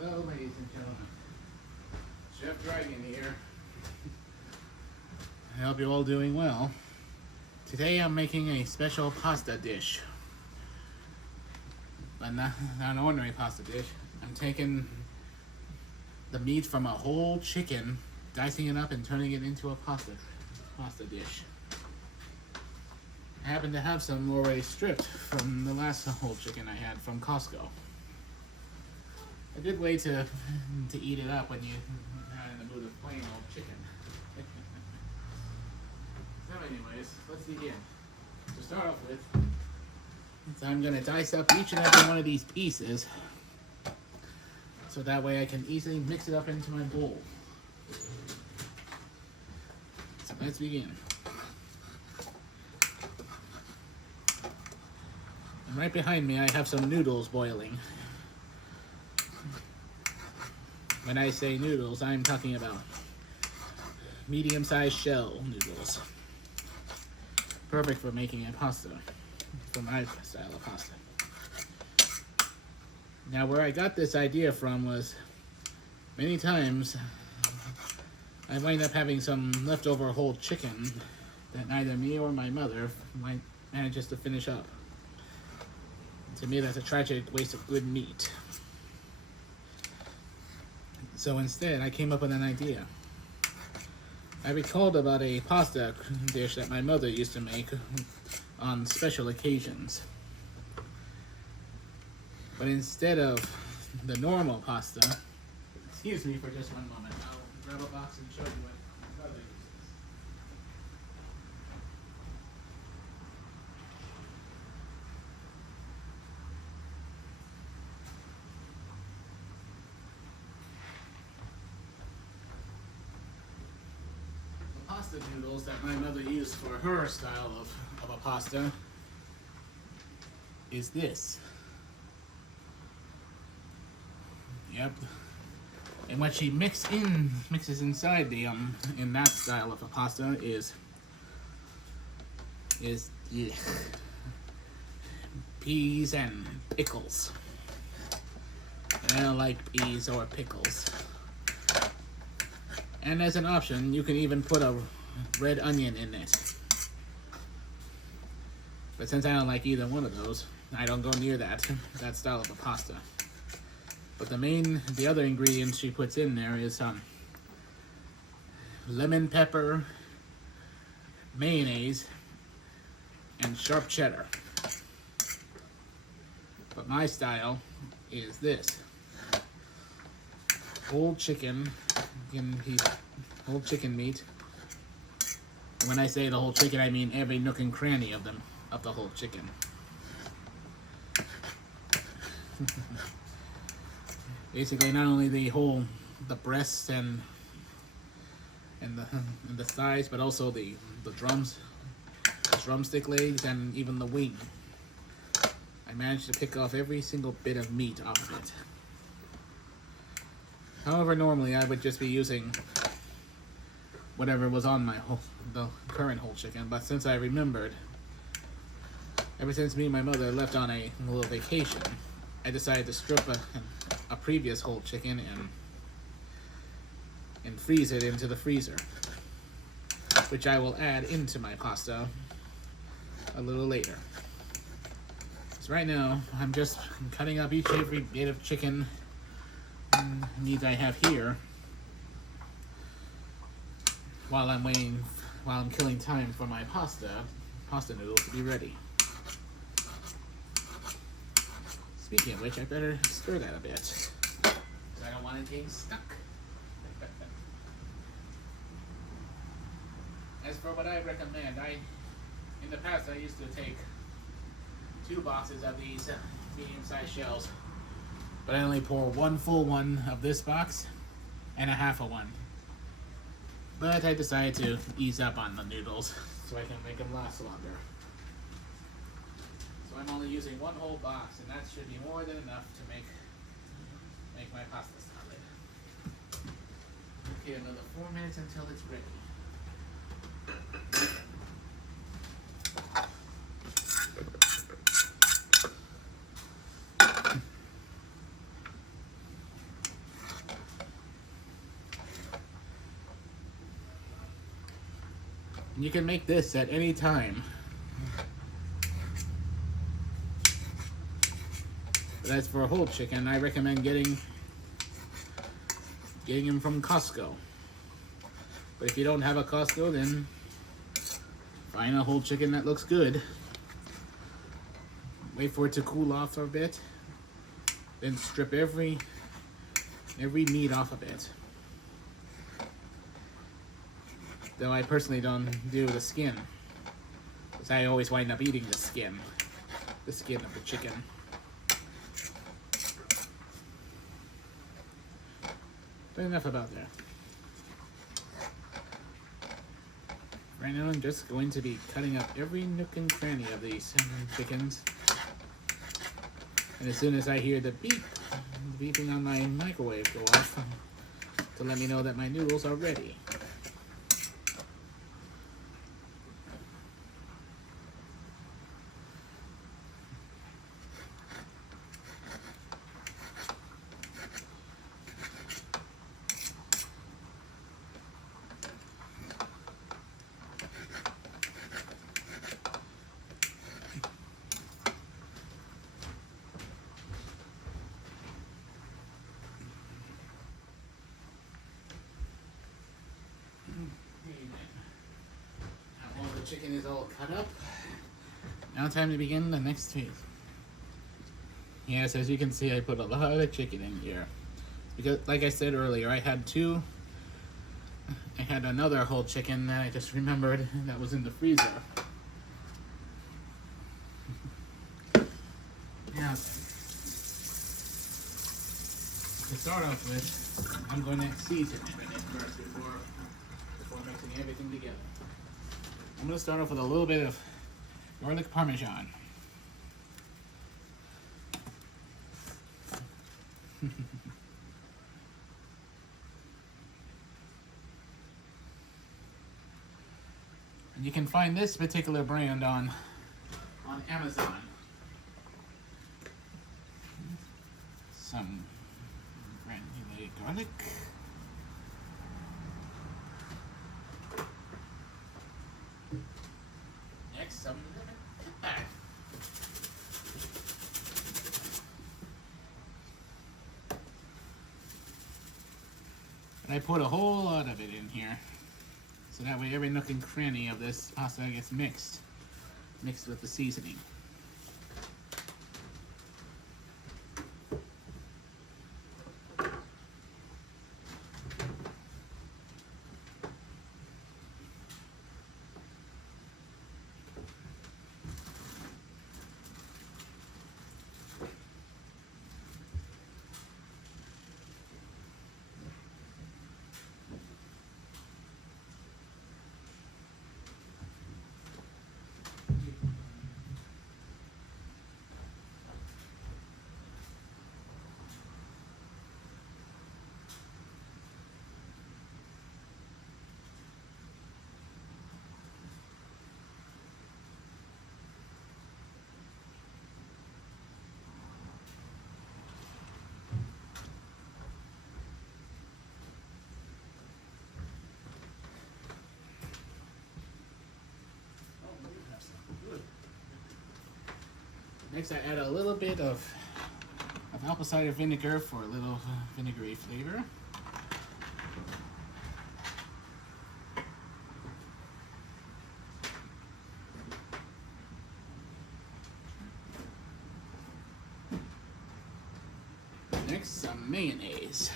Hello, ladies and gentlemen. Chef Dragon here. I hope you're all doing well. Today I'm making a special pasta dish. But not an ordinary pasta dish. I'm taking the meat from a whole chicken, dicing it up and turning it into a pasta dish. I happen to have some already stripped from the last whole chicken I had from Costco. A good way to eat it up when you're not in the mood of plain old chicken. So anyways, let's begin. To start off with, so I'm going to dice up each and every one of these pieces so that way I can easily mix it up into my bowl. So let's begin. And right behind me I have some noodles boiling. When I say noodles, I'm talking about medium-sized shell noodles. Perfect for making a pasta, for my style of pasta. Now, where I got this idea from was many times I wind up having some leftover whole chicken that neither me or my mother manages to finish up. To me, that's a tragic waste of good meat. So instead, I came up with an idea. I recalled about a pasta dish that my mother used to make on special occasions. But instead of the normal pasta, excuse me for just one moment, I'll grab a box and show you what my mother uses. Pasta noodles that my mother used for her style of a pasta is this. Yep. And what she mixes inside the in that style of a pasta is peas and pickles. And I don't like peas or pickles. And as an option, you can even put a red onion in it. But since I don't like either one of those, I don't go near that style of a pasta. But the other ingredients she puts in there is lemon pepper, mayonnaise, and sharp cheddar. But my style is this. Whole chicken meat. And when I say the whole chicken, I mean every nook and cranny of the whole chicken. Basically, not only the breasts and the thighs, but also the drumstick legs, and even the wing. I managed to pick off every single bit of meat off of it. However, normally I would just be using whatever was on the current whole chicken, but since I remembered, ever since me and my mother left on a little vacation, I decided to strip a previous whole chicken and freeze it into the freezer, which I will add into my pasta a little later. So right now, I'm just cutting up every bit of chicken meat I have here while I'm killing time for my pasta noodles to be ready. Speaking of which, I better stir that a bit, because I don't want it getting stuck. As for what I recommend, in the past I used to take 2 boxes of these medium-sized shells, but I only pour 1 full one of this box and a half of one. But I decided to ease up on the noodles so I can make them last longer. So I'm only using 1 whole box, and that should be more than enough to make my pasta salad. Okay, another 4 minutes until it's ready. You can make this at any time. But as for a whole chicken, I recommend getting them from Costco. But if you don't have a Costco, then find a whole chicken that looks good. Wait for it to cool off a bit. Then strip every meat off of it. Though I personally don't do the skin, because I always wind up eating the skin of the chicken. But enough about that. Right now I'm just going to be cutting up every nook and cranny of these chickens. And as soon as I hear the beeping on my microwave go off to let me know that my noodles are ready. Chicken is all cut up. Now time to begin the next phase. Yes, as you can see, I put a lot of chicken in here. Because, like I said earlier, I had another whole chicken that I just remembered that was in the freezer. Now, to start off with, I'm going to season it first before mixing everything together. I'm going to start off with a little bit of garlic parmesan. And you can find this particular brand on Amazon. Some granulated garlic. Next, some pepper. And I put a whole lot of it in here, so that way every nook and cranny of this pasta gets mixed with the seasoning. Next, I add a little bit of apple cider vinegar for a little vinegary flavor. Next, some mayonnaise.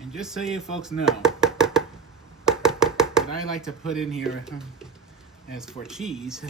And just so you folks know, what I like to put in here as for cheese,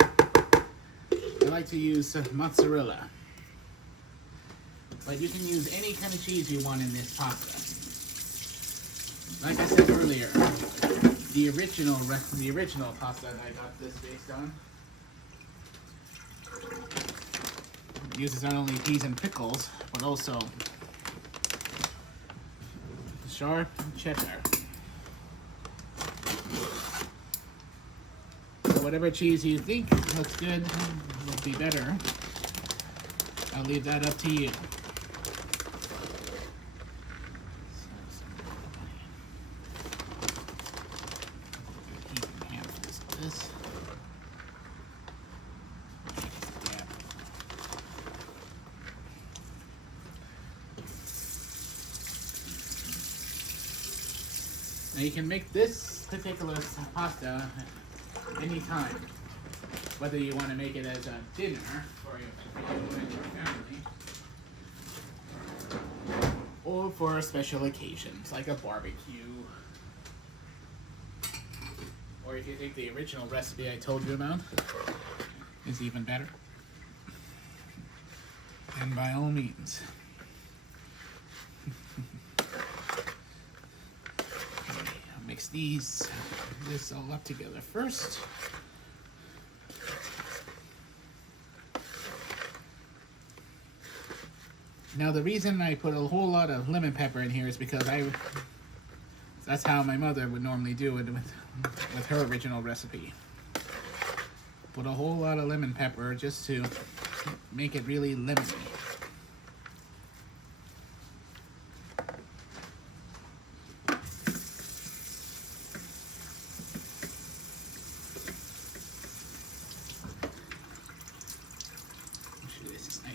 I like to use mozzarella. But you can use any kind of cheese you want in this pasta. Like I said earlier, the original pasta that I got this based on It uses not only peas and pickles, but also sharp cheddar. So whatever cheese you think looks good would be better. I'll leave that up to you. Now you can make this particular pasta anytime, whether you want to make it as a dinner for you and your family, or for special occasions like a barbecue, or if you take the original recipe I told you about, it's even better. And by all means. Mix this all up together first. Now the reason I put a whole lot of lemon pepper in here is because that's how my mother would normally do it with her original recipe. Put a whole lot of lemon pepper just to make it really lemony.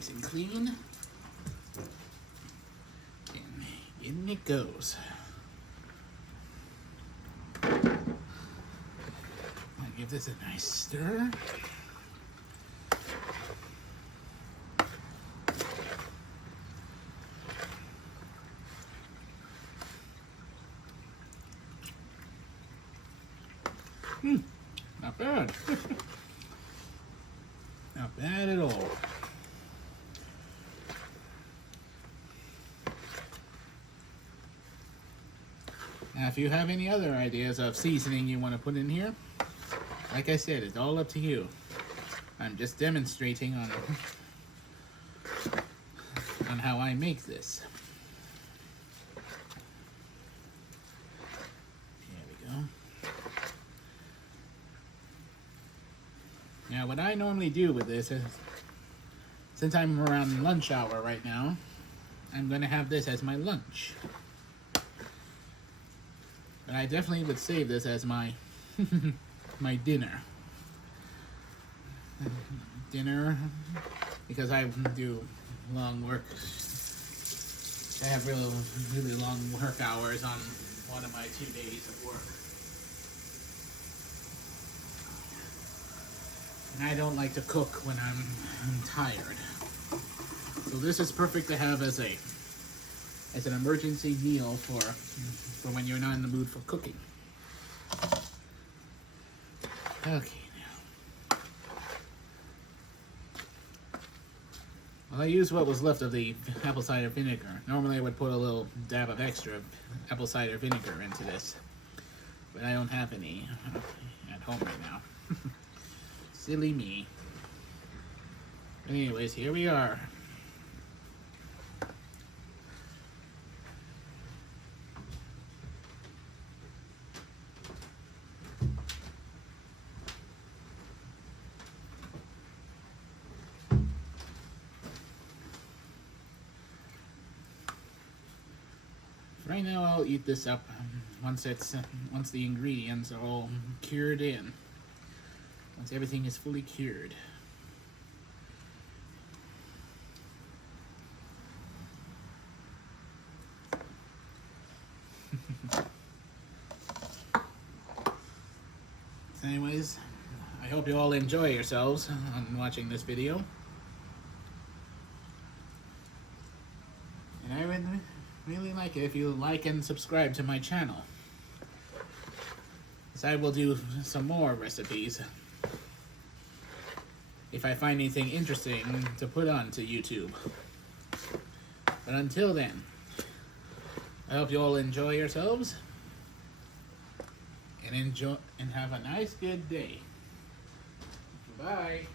And clean, and in it goes. I'll give this a nice stir. Not bad. Not bad at all. Now, if you have any other ideas of seasoning you want to put in here, like I said, it's all up to you. I'm just demonstrating on how I make this. There we go. Now, what I normally do with this is, since I'm around lunch hour right now, I'm going to have this as my lunch. But I definitely would save this as my my dinner. Because I do long work. I have really long work hours on one of my 2 days of work. And I don't like to cook when I'm tired. So this is perfect to have as an emergency meal for when you're not in the mood for cooking. Okay, now. Well, I used what was left of the apple cider vinegar. Normally I would put a little dab of extra apple cider vinegar into this, but I don't have any at home right now. Silly me. Anyways, here we are. Right now I'll eat this up once the ingredients are all cured in. Once everything is fully cured. Anyways, I hope you all enjoy yourselves on watching this video. And I would really like it if you like and subscribe to my channel. So I will do some more recipes if I find anything interesting to put onto YouTube. But until then, I hope you all enjoy yourselves and have a nice good day. Bye.